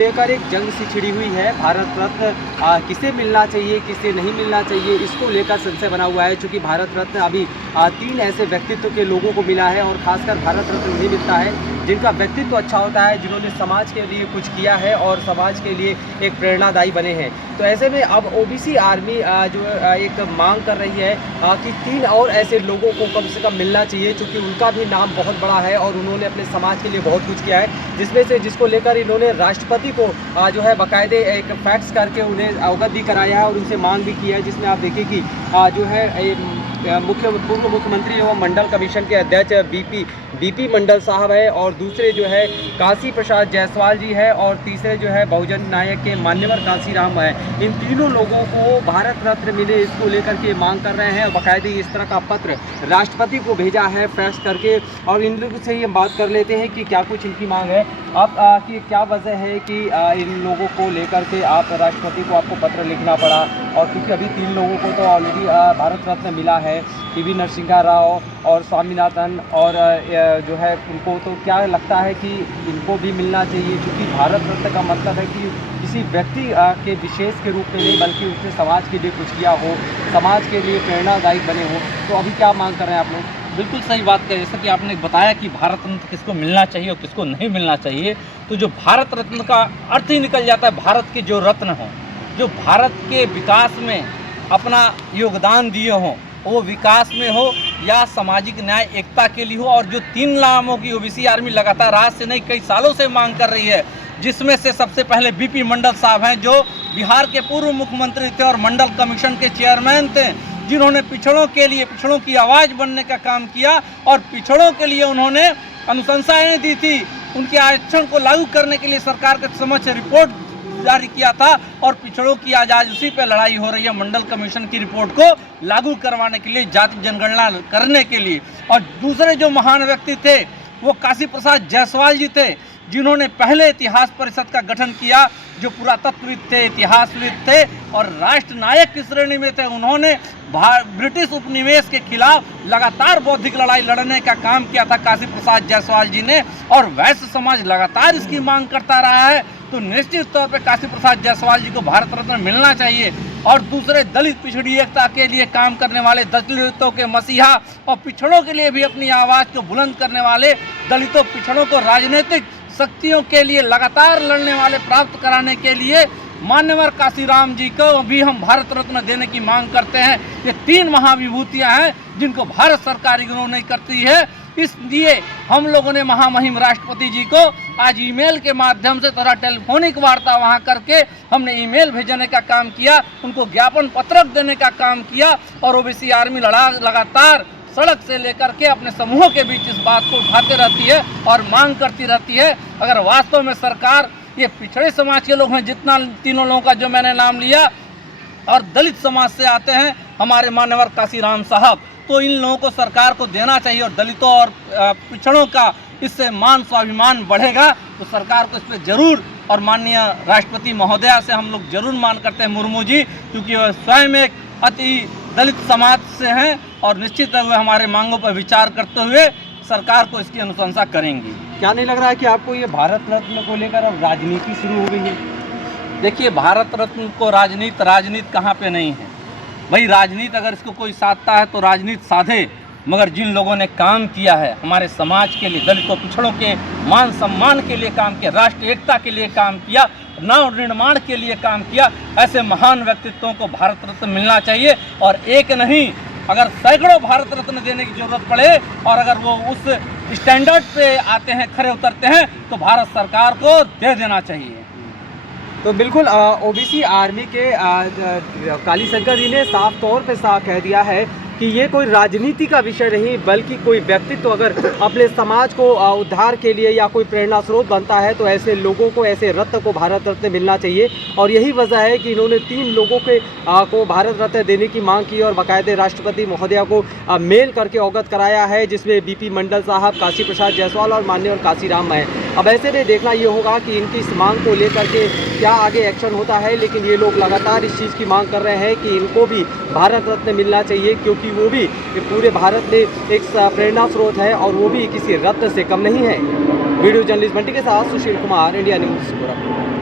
लेकर एक जंग सी छिड़ी हुई है। भारत रत्न किसे मिलना चाहिए, किसे नहीं मिलना चाहिए, इसको लेकर संशय बना हुआ है। चूँकि भारत रत्न अभी 3 ऐसे व्यक्तित्व के लोगों को मिला है और खासकर भारत रत्न नहीं मिलता है जिनका व्यक्तित्व अच्छा होता है, जिन्होंने समाज के लिए कुछ किया है और समाज के लिए एक प्रेरणादायी बने हैं। तो ऐसे में अब ओबीसी आर्मी जो एक मांग कर रही है कि 3 और ऐसे लोगों को कम से कम मिलना चाहिए, क्योंकि उनका भी नाम बहुत बड़ा है और उन्होंने अपने समाज के लिए बहुत कुछ किया है, जिसको लेकर इन्होंने राष्ट्रपति को जो है बाकायदे एक फैक्स करके उन्हें अवगत भी कराया है और उनसे मांग भी की है। जिसमें आप देखिए कि जो है पूर्व मुख्यमंत्री एवं मंडल कमीशन के अध्यक्ष बीपी मंडल साहब है, और दूसरे जो है काशी प्रसाद जायसवाल जी है, और तीसरे जो है बहुजन नायक के मान्यवर काशीराम है। इन तीनों लोगों को भारत रत्न मिले, इसको लेकर के मांग कर रहे हैं। बाकायदे इस तरह का पत्र राष्ट्रपति को भेजा है फैक्स करके, और इन लोगों से ये बात कर लेते हैं कि क्या कुछ इनकी मांग है। आप कि क्या वजह है कि इन लोगों को लेकर के आप राष्ट्रपति को आपको पत्र लिखना पड़ा, और क्योंकि अभी 3 लोगों को तो ऑलरेडी भारत रत्न मिला है, पीवी नरसिम्हा राव और स्वामीनाथन, और जो है उनको तो क्या लगता है कि इनको भी मिलना चाहिए, क्योंकि भारत रत्न का मतलब है कि किसी व्यक्ति के विशेष के रूप में नहीं, बल्कि उसने समाज के लिए कुछ किया हो, समाज के लिए प्रेरणादायी बने हो। तो अभी क्या मांग कर रहे हैं आप लोग? बिल्कुल सही बात है। जैसा कि आपने बताया कि भारत रत्न किसको मिलना चाहिए और किसको नहीं मिलना चाहिए, तो जो भारत रत्न का अर्थ ही निकल जाता है भारत के जो रत्न हों, जो भारत के विकास में अपना योगदान दिए हों, वो विकास में हो या सामाजिक न्याय एकता के लिए हो। और जो 3 नामों की ओबीसी आर्मी लगातार आज से नहीं कई सालों से मांग कर रही है, जिसमें से सबसे पहले बीपी मंडल साहब हैं, जो बिहार के पूर्व मुख्यमंत्री थे और मंडल कमीशन के चेयरमैन थे, जिन्होंने पिछड़ों के लिए, पिछड़ों की आवाज़ बनने का काम किया और पिछड़ों के लिए उन्होंने अनुशंसाएं दी थी। उनके आरक्षण को लागू करने के लिए सरकार के समक्ष रिपोर्ट जारी किया था, और पिछड़ों की आज उसी पे लड़ाई हो रही है मंडल कमीशन की रिपोर्ट को लागू करवाने के लिए, जाति जनगणना करने के लिए। और दूसरे जो महान व्यक्ति थे वो काशी प्रसाद जायसवाल जी थे, जिन्होंने पहले इतिहास परिषद का गठन किया, जो पुरातत्वविद थे, इतिहासविद थे और राष्ट्र नायक की श्रेणी में थे। उन्होंने ब्रिटिश उपनिवेश के खिलाफ लगातार बौद्धिक लड़ाई लड़ने का काम किया था काशी प्रसाद जायसवाल जी ने, और वैश्य समाज लगातार इसकी मांग करता रहा है। तो निश्चित तौर पे काशी प्रसाद जायसवाल जी को भारत रत्न मिलना चाहिए। और दूसरे दलित पिछड़ी एकता के लिए काम करने वाले, दलितों के मसीहा और पिछड़ों के लिए भी अपनी आवाज़ को बुलंद करने वाले, दलितों पिछड़ों को राजनीतिक शक्तियों के लिए लगातार लड़ने वाले, प्राप्त कराने के लिए मान्यवर काशीराम जी को भी हम भारत रत्न देने की मांग करते हैं। ये 3 महाविभूतियां हैं जिनको भारत सरकार इग्नोर नहीं करती है। इसलिए हम लोगों ने महामहिम राष्ट्रपति जी को आज ईमेल के माध्यम से तथा टेलीफोनिक वार्ता वहां करके हमने ईमेल भेजने का काम किया, उनको ज्ञापन पत्रक देने का काम किया, और ओबीसी आर्मी लगातार सड़क से लेकर के अपने समूहों के बीच इस बात को उठाते रहती है और मांग करती रहती है। अगर वास्तव में सरकार, ये पिछड़े समाज के लोग हैं जितना 3 लोगों का जो मैंने नाम लिया, और दलित समाज से आते हैं हमारे मान्यवर काशीराम साहब, तो इन लोगों को सरकार को देना चाहिए। और दलितों और पिछड़ों का इससे मान स्वाभिमान बढ़ेगा, तो सरकार को इस पर जरूर, और माननीय राष्ट्रपति महोदया से हम लोग जरूर मांग करते हैं, मुर्मू जी, क्योंकि वह स्वयं एक अति दलित समाज से हैं और निश्चित वे हमारे मांगों पर विचार करते हुए सरकार को इसकी अनुशंसा करेंगी। क्या नहीं लग रहा है कि आपको ये भारत रत्न को लेकर अब राजनीति शुरू हो गई है? देखिए, भारत रत्न को राजनीति कहाँ पे नहीं है भाई। राजनीति अगर इसको कोई साधता है तो राजनीति साधे, मगर जिन लोगों ने काम किया है हमारे समाज के लिए, दलितों पिछड़ों के मान सम्मान के लिए काम किया, राष्ट्र एकता के लिए काम किया, नव निर्माण के लिए काम किया, ऐसे महान व्यक्तित्वों को भारत रत्न मिलना चाहिए। और एक नहीं, अगर सैकड़ों भारत रत्न देने की जरूरत पड़े, और अगर वो उस स्टैंडर्ड पे आते हैं, खरे उतरते हैं, तो भारत सरकार को दे देना चाहिए। तो बिल्कुल ओबीसी आर्मी के काली शंकर जी ने साफ तौर पे साफ कह दिया है कि ये कोई राजनीति का विषय नहीं, बल्कि कोई व्यक्तित्व तो अगर अपने समाज को उद्धार के लिए या कोई प्रेरणा स्रोत बनता है, तो ऐसे लोगों को, ऐसे रत्न को भारत रत्न मिलना चाहिए। और यही वजह है कि इन्होंने 3 लोगों को भारत रत्न देने की मांग की और बाकायदे राष्ट्रपति महोदया को मेल करके अवगत कराया है, जिसमें बीपी मंडल साहब, काशी प्रसाद जायसवाल और मान्यवर काशीराम है। अब ऐसे में देखना ये होगा कि इनकी इस मांग को लेकर के क्या आगे एक्शन होता है, लेकिन ये लोग लगातार इस चीज़ की मांग कर रहे हैं कि इनको भी भारत रत्न मिलना चाहिए, क्योंकि वो भी पूरे भारत में एक प्रेरणा स्रोत है और वो भी किसी रत्न से कम नहीं है। वीडियो जर्नलिस्ट बंटी के साथ सुशील कुमार, इंडिया न्यूज़ गोरखपुर।